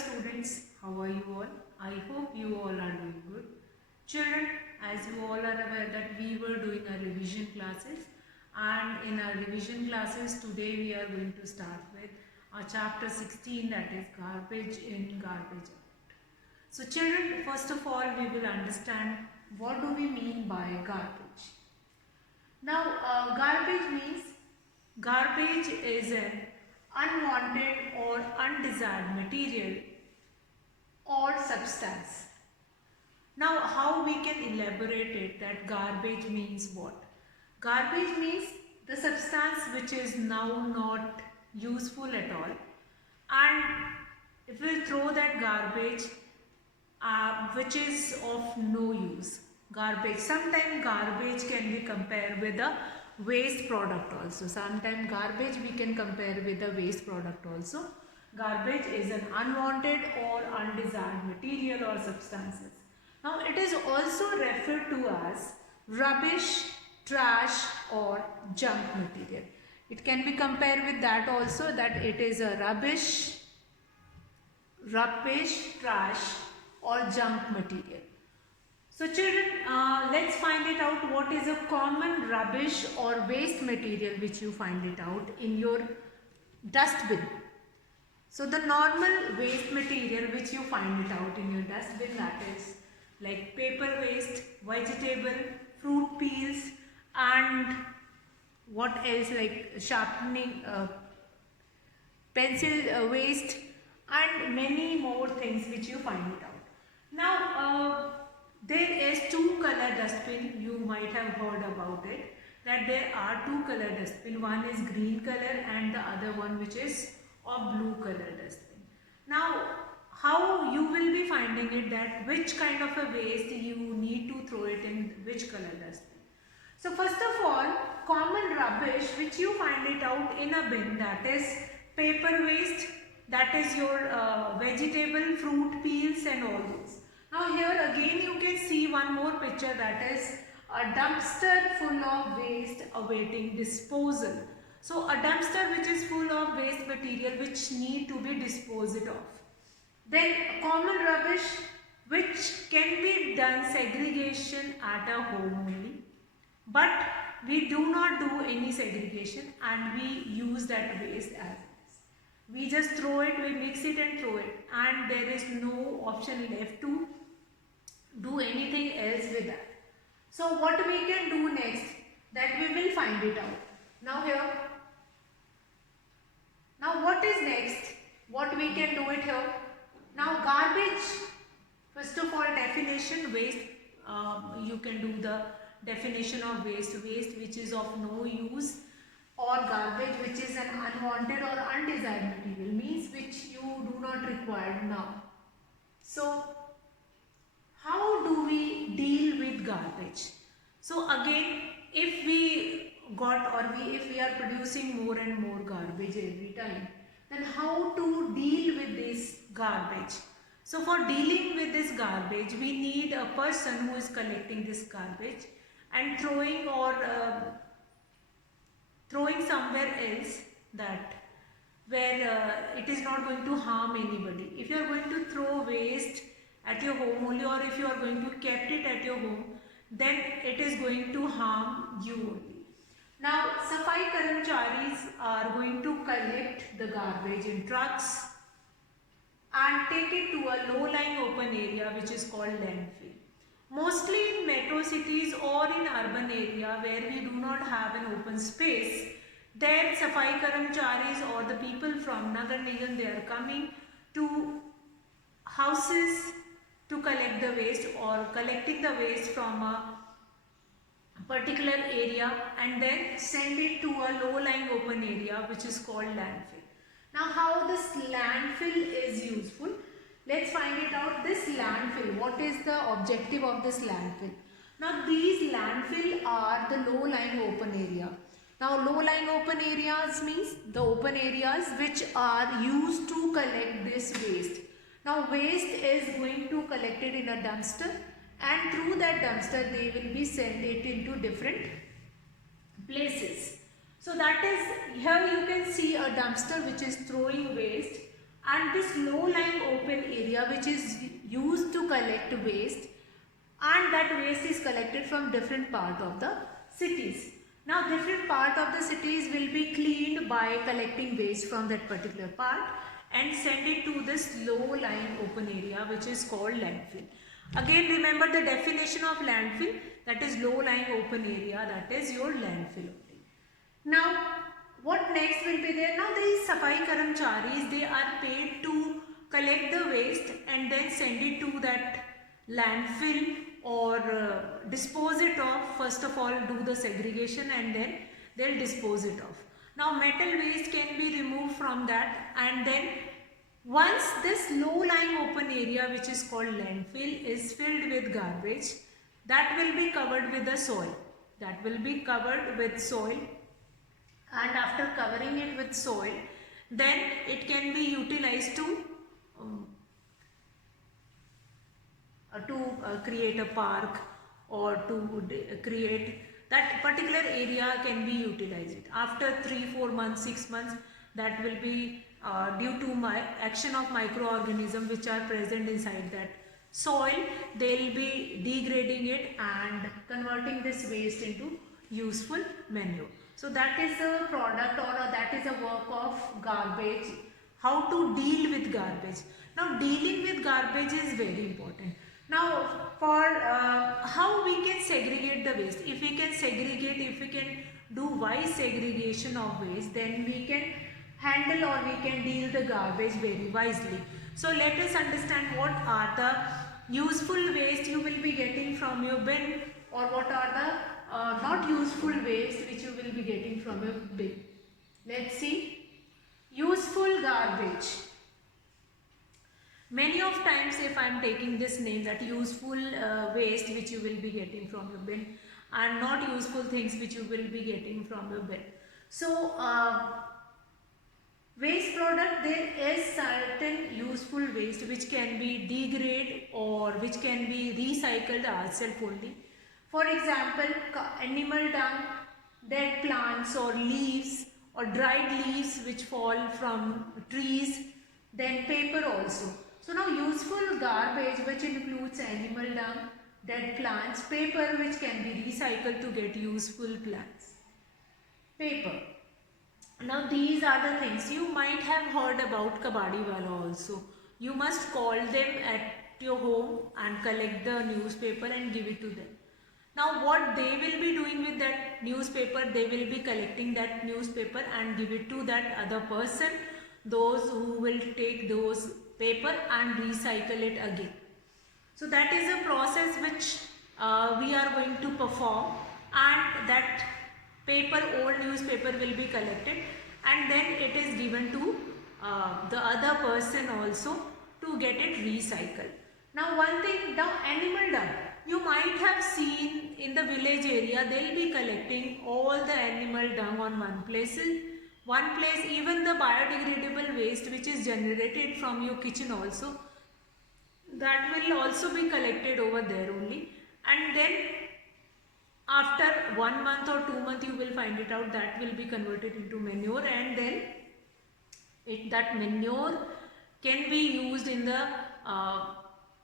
students, how are you all? I hope you all are doing good. Children, as you all are aware that we were doing our revision classes, and in our revision classes today we are going to start with our chapter 16, that is garbage in, garbage out. So children, first of all we will understand what do we mean by garbage. Now garbage is an unwanted or undesired material or substance. Now how we can elaborate it that garbage means what? Garbage means the substance which is now not useful at all, and if we throw that garbage which is of no use. Garbage. Sometimes garbage can be compared with a waste product also. Sometimes garbage we can compare with a waste product also. Garbage is an unwanted or undesired material or substances. Now it is also referred to as rubbish, trash or junk material. It can be compared with that also, that it is a rubbish, trash or junk material. So children, let's find it out what is a common rubbish or waste material which you find it out in your dustbin. So the normal waste material which you find it out in your dustbin, that is like paper waste, vegetable, fruit peels, and what else, like sharpening, pencil waste, and many more things which you find it out. Now there is two color dustbin, you might have heard about it, that there are two color dustbin, one is green color and the other one which is of blue color dustbin. Now how you will be finding it that which kind of a waste you need to throw it in which color dustbin. So first of all, common rubbish which you find it out in a bin, that is paper waste, that is your vegetable, fruit peels and all those. Now here again you can see one more picture, that is a dumpster full of waste awaiting disposal. So a dumpster which is full of waste material which need to be disposed of. Then common rubbish which can be done segregation at a home only, but we do not do any segregation and we use that waste as is. We just throw it, we mix it and throw it, and there is no option left to do anything else with that. So what we can do next, that we will find it out. Now here, now what is next, what we can do it here. Now garbage, first of all definition, waste, you can do the definition of waste. Waste which is of no use, or garbage which is an unwanted or undesired material, means which you do not require now. So how do we deal with garbage? So again, if we got or if we are producing more and more garbage every time, then how to deal with this garbage? So for dealing with this garbage, we need a person who is collecting this garbage and throwing or throwing somewhere else, that where it is not going to harm anybody. If you are going to throw waste at your home only, or if you are going to kept it at your home, then it is going to harm you only. Now Safai Karamcharis are going to collect the garbage in trucks and take it to a low-lying open area which is called landfill. Mostly in metro cities or in urban area where we do not have an open space, there Safai Karamcharis or the people from Nagar Nigam, they are coming to houses to collect the waste, or collecting the waste from a particular area and then send it to a low-lying open area which is called landfill. Now how this landfill is useful, let's find it out. This landfill, what is the objective of this landfill? Now these landfill are the low-lying open area. Now low-lying open areas means the open areas which are used to collect this waste. Now waste is going to collect it in a dumpster, and through that dumpster they will be sent it into different places. So that is, here you can see a dumpster which is throwing waste, and and this low-lying open area which is used to collect waste, and that waste is collected from different part of the cities. Now different part of the cities will be cleaned by collecting waste from that particular part and send it to this low-lying open area which is called landfill. Again remember the definition of landfill, that is low-lying open area, that is your landfill only. Now what next will be there? Now these Safai Karamcharis, they are paid to collect the waste and then send it to that landfill or dispose it off. First of all do the segregation and then they'll dispose it off. Now metal waste can be removed from that, and then once this low-lying open area which is called landfill is filled with garbage, that will be covered with the soil. That will be covered with soil, and after covering it with soil, then it can be utilized to create a park, or to create that particular area can be utilized. After 3-4 months, 6 months, that will be due to action of microorganisms which are present inside that soil, they will be degrading it and converting this waste into useful manure. So that is a product, or that is a work of garbage, how to deal with garbage. Now dealing with garbage is very important. Now for how we can segregate the waste, if we can segregate, if we can do wise segregation of waste, then we can handle or we can deal the garbage very wisely. So let us understand what are the useful waste you will be getting from your bin, or what are the not useful waste which you will be getting from your bin. Let's see. Useful garbage. Many of times if I am taking this name, that useful waste which you will be getting from your bin, and not useful things which you will be getting from your bin. So waste product, there is certain useful waste which can be degraded or which can be recycled ourselves only. For example, animal dung, dead plants or leaves or dried leaves which fall from trees, then paper also. So now useful garbage which includes animal dung, dead plants, paper which can be recycled to get useful plants. Paper. Now these are the things you might have heard about kabadiwala also. You must call them at your home and collect the newspaper and give it to them. Now what they will be doing with that newspaper, they will be collecting that newspaper and give it to that other person, those who will take those paper and recycle it again. So that is a process which we are going to perform, and that paper, old newspaper will be collected and then it is given to the other person also to get it recycled. Now one thing, the animal dung, you might have seen in the village area, they will be collecting all the animal dung on one place. Even the biodegradable waste which is generated from your kitchen also, that will also be collected over there only, and then after 1 month or 2 months you will find it out, that will be converted into manure, and then that manure can be used in the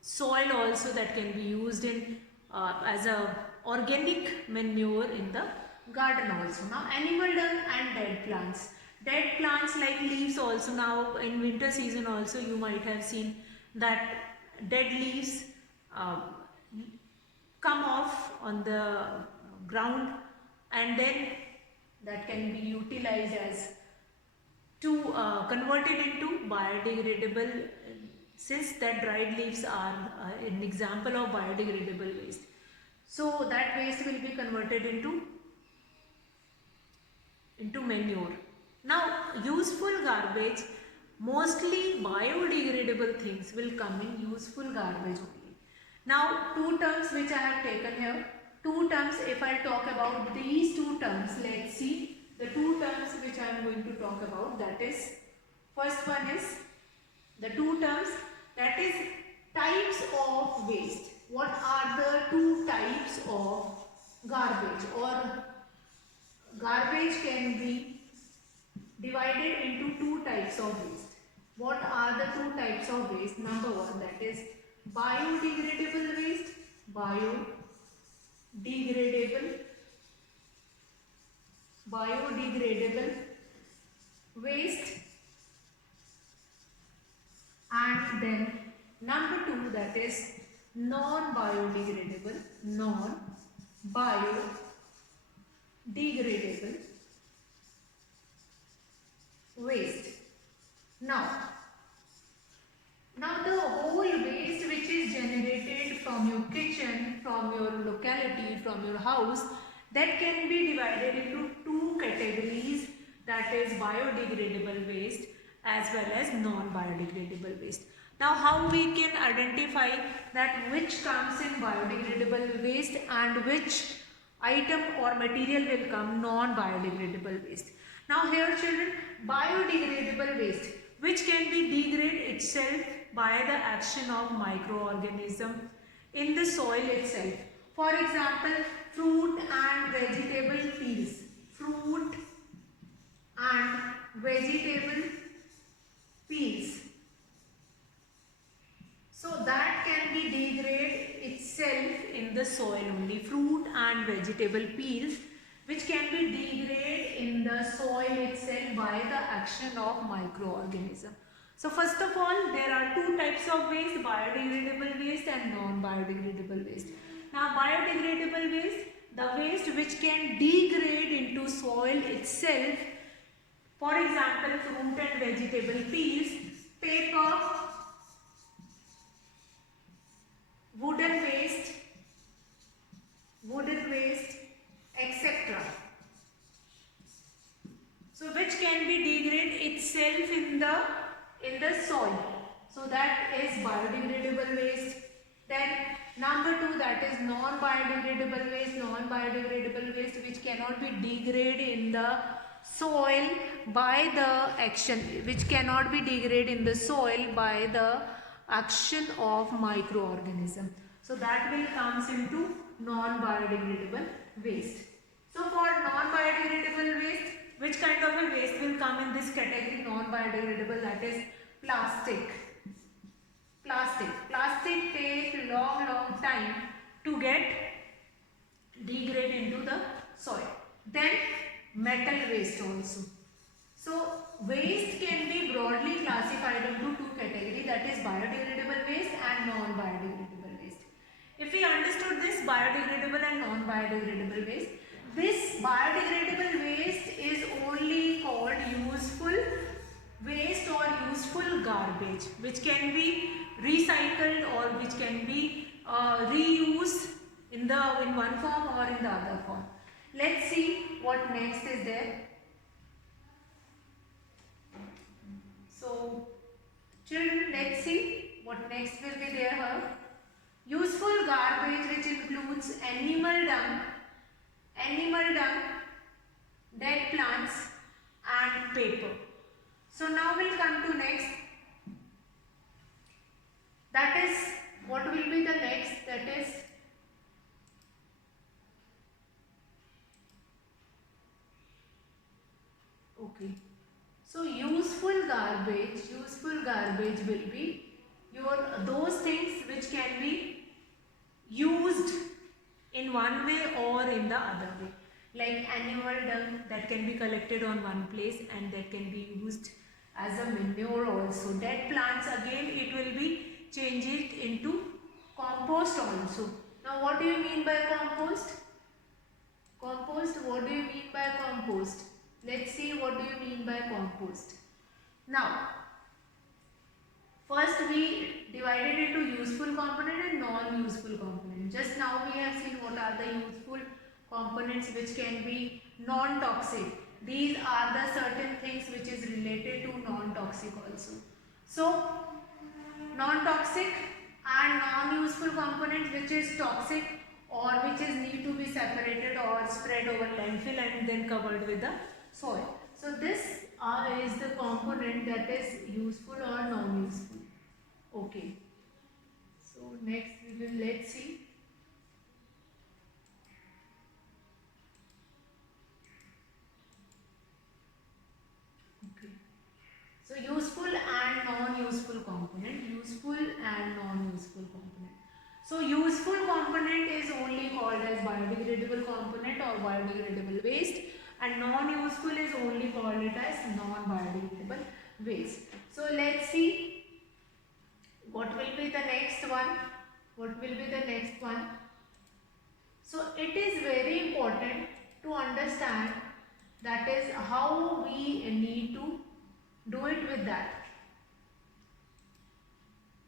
soil also, that can be used in as a organic manure in the garden also. Now animal dung and dead plants. Dead plants like leaves also, now in winter season also you might have seen that dead leaves come off on the ground, and then that can be utilized as to convert it into biodegradable, since that dried leaves are an example of biodegradable waste. So that waste will be converted into manure. Now useful garbage, mostly biodegradable things will come in useful garbage only. Now two terms which I have taken here, two terms, if I talk about these two terms, let's see the two terms which I am going to talk about. That is, first one is the two terms, that is types of waste. What are the two types of garbage, or garbage can be divided into two types of waste. What are the types of waste. Number one, that is biodegradable waste, biodegradable, biodegradable waste, and then number two, that is non-biodegradable, non-biodegradable waste. Now the whole waste which is generated from your kitchen, from your locality, from your house, that can be divided into two categories, that is biodegradable waste as well as non-biodegradable waste. Now how we can identify that which comes in biodegradable waste and which item or material will come non-biodegradable waste. Now here children, biodegradable waste which can be degrade itself by the action of microorganism in the soil itself. For example, fruit and vegetable peels. Fruit and vegetable peels. So that can be degrade itself in the soil only. Fruit and vegetable peels which can be degrade in the soil itself by the action of microorganism. So first of all, there are two types of waste, biodegradable waste and non-biodegradable waste. Now biodegradable waste, the waste which can degrade into soil itself, for example fruit and vegetable peels, paper, wooden waste, etc. So which can be degrade itself in the soil. So that is biodegradable waste. Then number two, that is non-biodegradable waste, which cannot be degraded in the soil by the action, which cannot be degraded in the soil by the action of microorganism. So that will comes into non-biodegradable waste. So for non-biodegradable waste, which kind of a waste will come in this category non-biodegradable, that is plastic. Plastic take long time to get degrade into the soil. Then metal waste also. So waste can be broadly classified into two categories, that is biodegradable waste and non-biodegradable waste. If we understood this biodegradable and non-biodegradable waste, this biodegradable waste is only called useful waste or useful garbage, which can be recycled or which can be reused in one form or in the other form. Let's see what next is there. So children, let's see what next will be there here. Useful garbage, which includes animal dung, dead plants and paper. So now we'll come to next. That is, what will be the next? That is okay. So useful garbage will be those things which can be used in one way or in the other way. Like animal dung that can be collected on one place and that can be used as a manure also. Dead plants, again it will be changed into compost also. Now what do you mean by compost? What do you mean by compost? Let's see what do you mean by compost. Now first we divided into useful component and non-useful component. Just now we have seen what are the useful components which can be non-toxic. These are the certain things which is related to non-toxic also. So non-toxic and non-useful components which is toxic or which is need to be separated or spread over landfill and then covered with the soil. So this is the component that is useful or non-useful. Okay. So next we will let's see. Okay. So useful and non-useful components. So useful component is only called as biodegradable component or biodegradable waste, and non-useful is only called it as non-biodegradable waste. So let's see what will be the next one. What will be the next one? So it is very important to understand that is how we need to do it with that.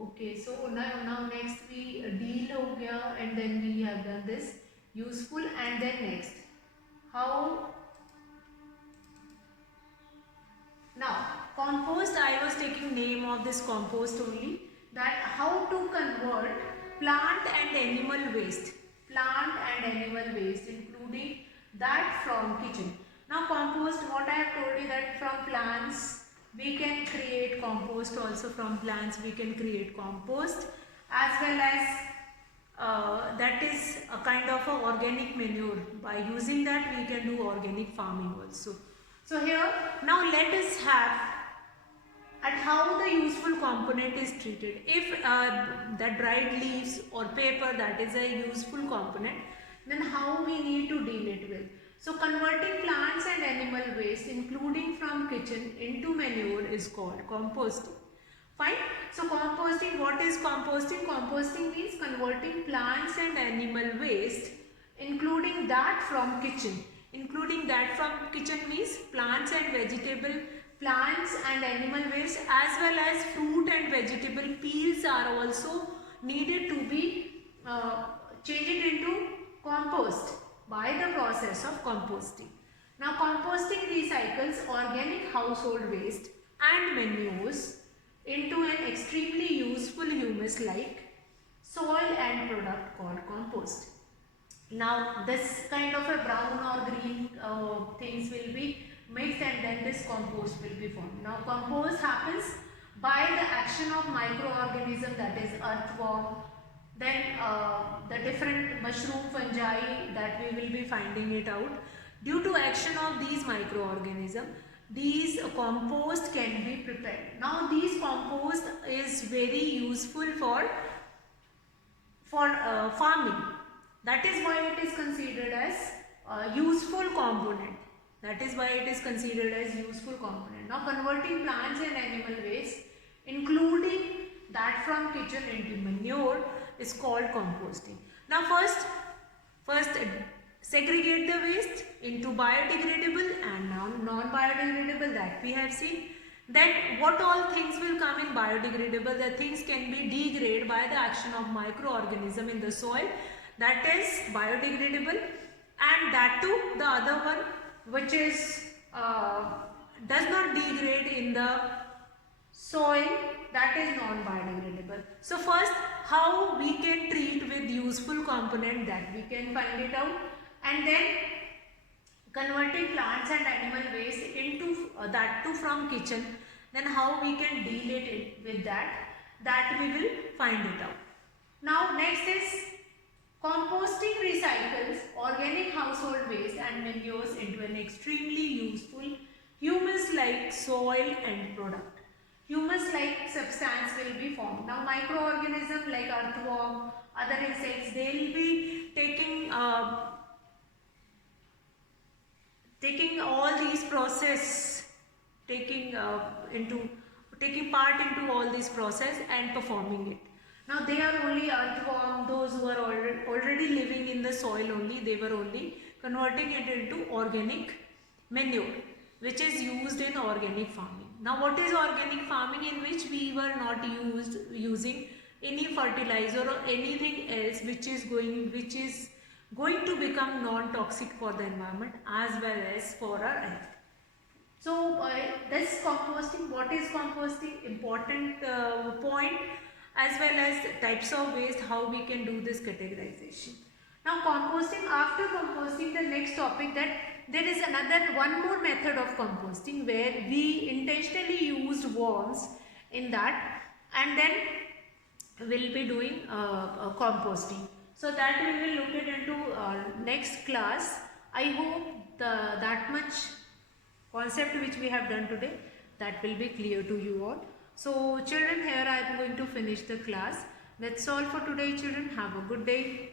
Okay, so now next we deal ho gaya, and then we have done this useful, and then next how. Now compost, I was taking name of this compost only, that how to convert plant and animal waste, including that from kitchen. Now compost, what I have told you, that from plants we can create compost, also from plants we can create compost, as well as that is a kind of a organic manure. By using that we can do organic farming also. So here now let us have at how the useful component is treated. If the dried leaves or paper, that is a useful component, then how we need to deal it with. So converting plants and animal waste, including from kitchen, into manure is called composting. Fine. So composting, what is composting? Composting means converting plants and animal waste, including that from kitchen. Including that from kitchen means plants and animal waste, as well as fruit and vegetable peels are also needed to be changed into compost by the process of composting. Now composting recycles organic household waste and manures into an extremely useful humus like soil and product called compost. Now this kind of a brown or green things will be mixed, and then this compost will be formed. Now compost happens by the action of microorganism, that is earthworm, then the different mushroom, fungi, that we will be finding it out. Due to action of these microorganisms, these compost can be prepared. Now these compost is very useful for farming. That is why it is considered as useful component. Now converting plants and animal waste, including that from kitchen, into manure is called composting. Now first segregate the waste into biodegradable and non-biodegradable, that we have seen. Then what all things will come in biodegradable? The things can be degraded by the action of microorganism in the soil, that is biodegradable. And that too, the other one which is does not degrade in the soil, that is non-biodegradable. So first, how we can treat with useful component, that we can find it out, and then converting plants and animal waste into that too from kitchen, then how we can deal it with that we will find it out. Now next is composting recycles organic household waste and manures into an extremely useful humus-like soil and product. Humus-like substance will be formed. Now microorganisms like earthworm, other insects, they will be taking all these process, taking part into all this process and performing it. Now they are only earthworm, those who are already living in the soil only, they were only converting it into organic manure, which is used in organic farming. Now what is organic farming? In which we were not using any fertilizer or anything else which is going to become non-toxic for the environment as well as for our health. So this composting, what is composting? Important point, as well as types of waste, how we can do this categorization. Now composting, after composting, the next topic, that there is one more method of composting where we intentionally used worms in that, and then will be doing composting. So that we will look it into next class. I hope that much concept which we have done today, that will be clear to you all. So children, here I am going to finish the class. That's all for today, children. Have a good day.